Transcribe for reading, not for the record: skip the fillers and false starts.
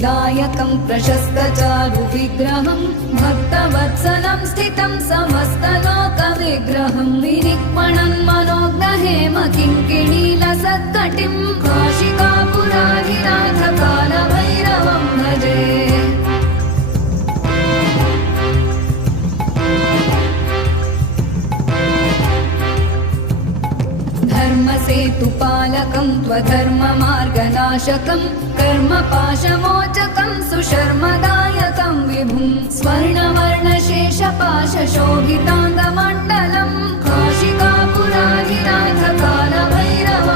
बुद्धिदायकं प्रशस्तचारुविग्रहं भक्तवत्सलं स्थितं समस्तलोकविग्रहं विनिक्मणं मनोज्ञहेम किङ्किणीलसत्कटिं काशिकापुराधिनाथकालभैरवं भजे। धर्मसेतुपालकं त्वधर्ममार्गनाशकं कर्मपाशमोचकं सुशर्मदायकं विभुं स्वर्णवर्णशेषपाशशोभिताङ्गमण्डलं काशिकापुराधिनाथकालभैरवं